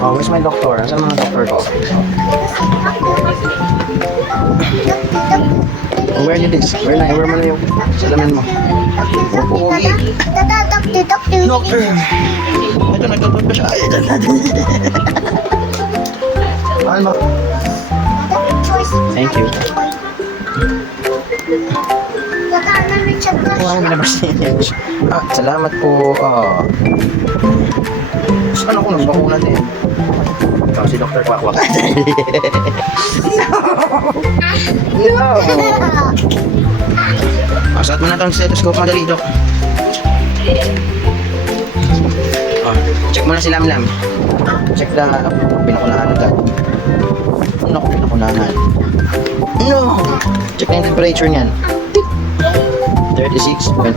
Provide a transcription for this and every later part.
Oh, where's my doctor? Saan mga doctor ko? Oh, where you this? Where mo na yung salamin mo? Pogi. Doctor. Ito, nagdodot pa siya. Ano? Thank you. Salamat po. Saan ako nagbakuna din? Ikaw si Dr. Kwakwak. No! Saat mo na itong stethoscope, madali, Dok. Check mo na si Lamlam. Check the... Pinakunahan agad. Ano ko pinakunahan? No! Check na yung temperature niyan. 36.8.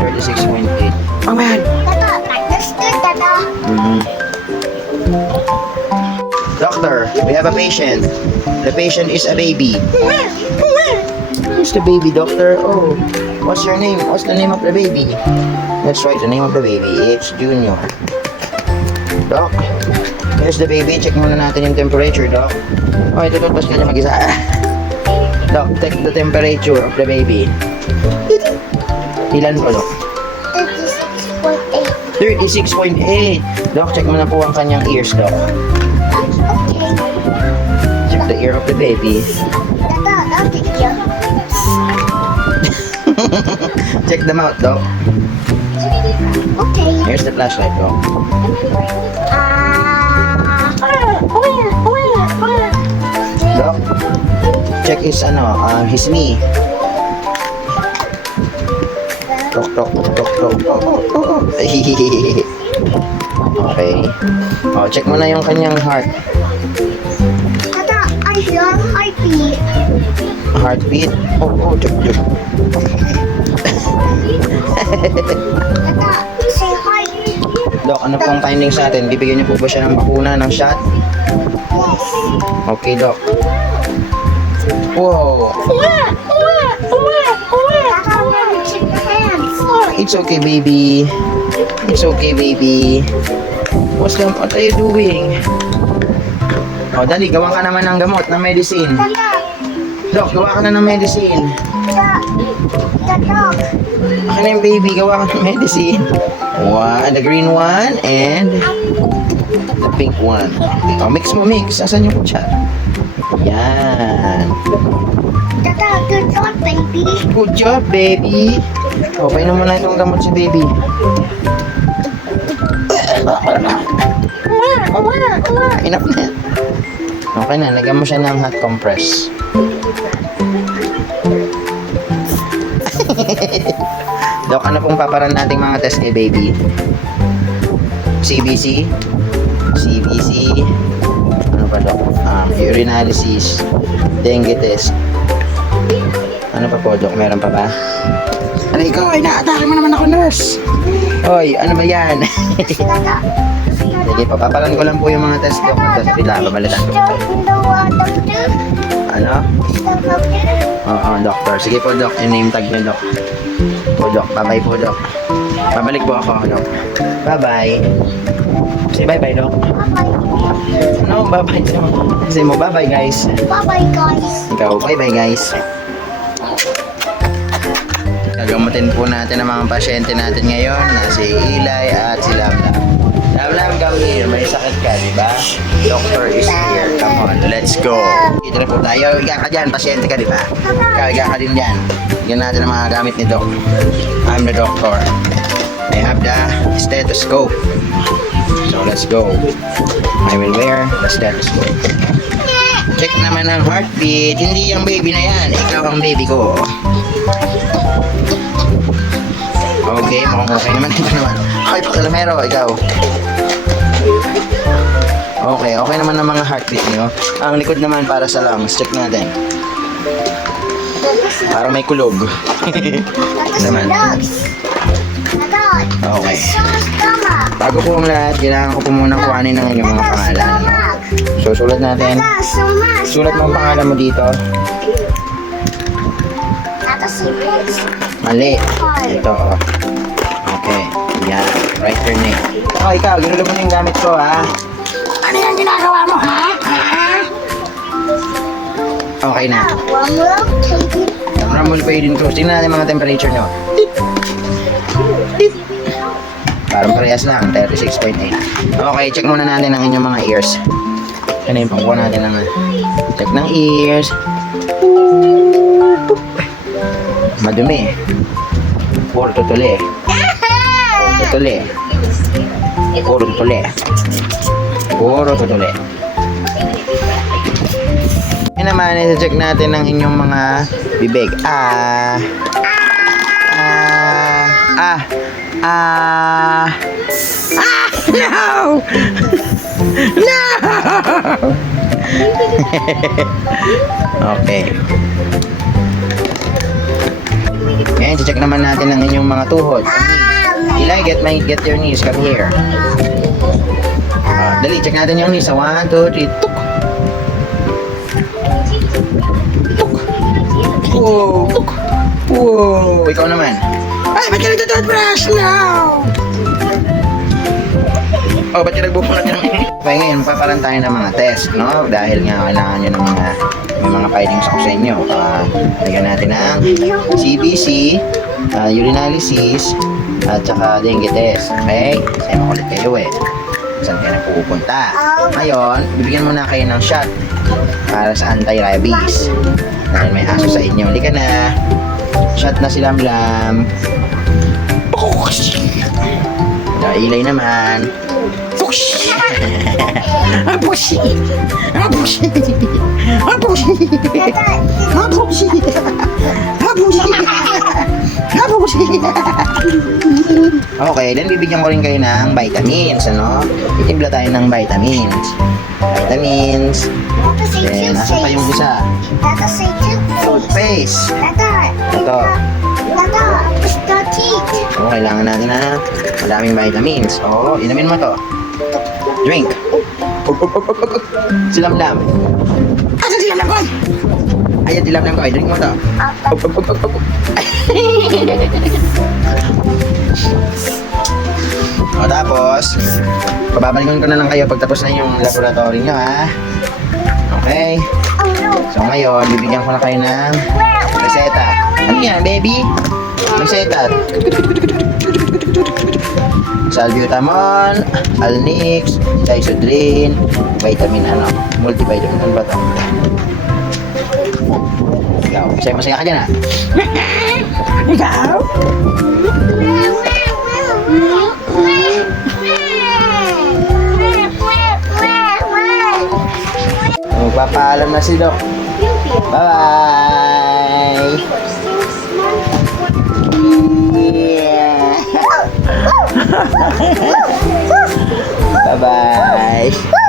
36.8. Oh man! Doctor, we have a patient. The patient is a baby. Who's the baby, doctor? Oh, what's your name? What's the name of the baby? That's right, the name of the baby. It's Junior. Doc, here's the baby. Check muna natin yung temperature, Doc. Oh, ito tapos ka niya mag-isa. Doc, check the temperature of the baby. Ilan po, Doc? 36.8. Doc, check mo na po ang kanyang ears, Doc. Check the ear of the baby. Check the mouth, Doc. Okay. Here's the flashlight, Doc. Doc, check his knee. Tok, tok, tok, tok, tok. Okay. Oh, check mo na yung kanyang heart. Tata, I hear heartbeat. Heartbeat? Oh, check. Tata, say heartbeat. Doc, ano pong findings natin? Bibigyan niyo po ba siya ng bakuna, ng shot? Yes. Okay, Doc. Whoa. Tata, shake your hands. It's okay, baby. It's okay, baby. What are you doing? Oh, dali, gawa ka naman ng gamot, ng medicine. Tata, Doc, gawa ka na ng medicine. tata. Akin na yung baby, gawa ka ng medicine. One, the green one, and the pink one. Oh, mix mo, mix. Asan yung kutsara? Yan. Tata, good job, baby. Good job, baby. O, painom mo na itong gamot si baby. Enough na yan. Okay na, lagyan mo siya ng hot compress. Dok, ano pong paparan nating mga test kay baby? CBC? CBC? Ano pa, Dok? Urinalysis, dengue test. Ano pa po, Dok? Meron pa ba? Ano ikaw? Ay, naatake mo naman ako, nurse! Hoy, ano ba yan? Tata. Sige, papapalan ko lang po yung mga test, Dok. Tapos bila, babalitan ko. Stop in the water, doctor. Ano? Stop, doctor. Oo, doctor. Sige po, Dok. Yung name tag niyo, Dok. Po, Dok. Bye-bye po, Dok. Babalik po ako, Dok. Bye-bye. Say bye-bye, Dok. Bye-bye. No, bye-bye. Say mo, bye-bye, guys. Bye-bye, guys. Ikaw, bye-bye, guys. Gagamutin po natin ang mga pasyente natin ngayon na si Eli at si Lamlam. Lamlam, come here. May sakit ka, di ba? Doctor is here. Come on, let's go. Dito na po tayo. Higa ka dyan. Pasyente ka, di ba? Ikaw, higa ka din dyan. Higyan natin ang mga gamit ni Doc. I'm the doctor. I have the stethoscope. So, let's go. I will wear the stethoscope. Check naman ang heartbeat. Hindi yung baby na yan. Ikaw ang baby ko. Okay, mukhang okay naman. Ito naman. Okay, pakilamero. Ikaw. Okay, okay naman ang mga heartbeat niyo. Ang likod naman para sa lungs. Check natin. Para may kulog. Naman. Okay. Bago po ang lahat, kailangan ko po muna kuhanin ng inyong mga pangalan. So, sulat natin. Sulat mo ang pangalan mo dito. Mali. Ito. Oh, ikaw, ginulog mo na yung gamit ko, ha? Ano yung ginagawa mo, ha? Okay na. One more baby. Rumble pa din cruise. Tingnan natin mga temperature nyo. Parang parehas lang, 36.8. Okay, check muna natin ang inyong mga ears. Ano yung pangkuha natin ng check ng ears. Madumi. Puro tutuli. Puro tutuli. Puro tutuli. Puro tutuli. Yan naman, i-check natin ang inyong mga bibig. No! No! Okay. Ngayon, check naman natin ang inyong mga tuhod. Eli, get your knees. Come here. Dali, check natin yung knees. 1, 2, 3. Tuk! Tuk! Wow! Tuk! Wow! Ikaw naman. Ay, ba't ka nagtutoothbrush? No! Oh, ba't ka nagbubulat ng... Okay, ngayon, paparan tayo ng mga test, no? Dahil nga, kailangan nyo ng mga... May mga findings ako sa inyo. Lagyan natin ng CBC, urinalysis, at saka dengue test. Okay? Kasi makulit kayo eh. Saan kayo na pupunta? Ngayon, bibigyan muna kayo ng shot para sa anti-rabies. Dahil may aso sa inyo. Halika na. Shot na si Lamlam. Ilay naman. Abushi! Abushi! Abushi! Abushi! Abushi! Abushi! Okay, then bibigyan ko rin kayo ng vitamins, ano? Titimpla tayo ng vitamins. Vitamins. Tata, say Then, nasa pa yung isa? Tata, say Toothpaste. Tata. Ito. Tata, it's the teeth. So, kailangan natin na madaming vitamins. Oo, inumin mo to. Drink. Silamlam. Asa si Lamlam? Ayan, silamlam ko. Drink mo to. O, tapos, pababalikan ko na lang kayo pagtapos na yung laboratory nyo, ha? Okay. Oh no. So, ngayon, bibigyan ko na kayo ng reseta. Ano yan, baby? Reseta. Salbutamol, Alnix, Isodrin, vitamin multivitamin. Ano ba ito? Ikaw, masaya ka dyan, ha? Ikaw? Magpapaalam na si Doc. Bye-bye! Yeah. Bye-bye!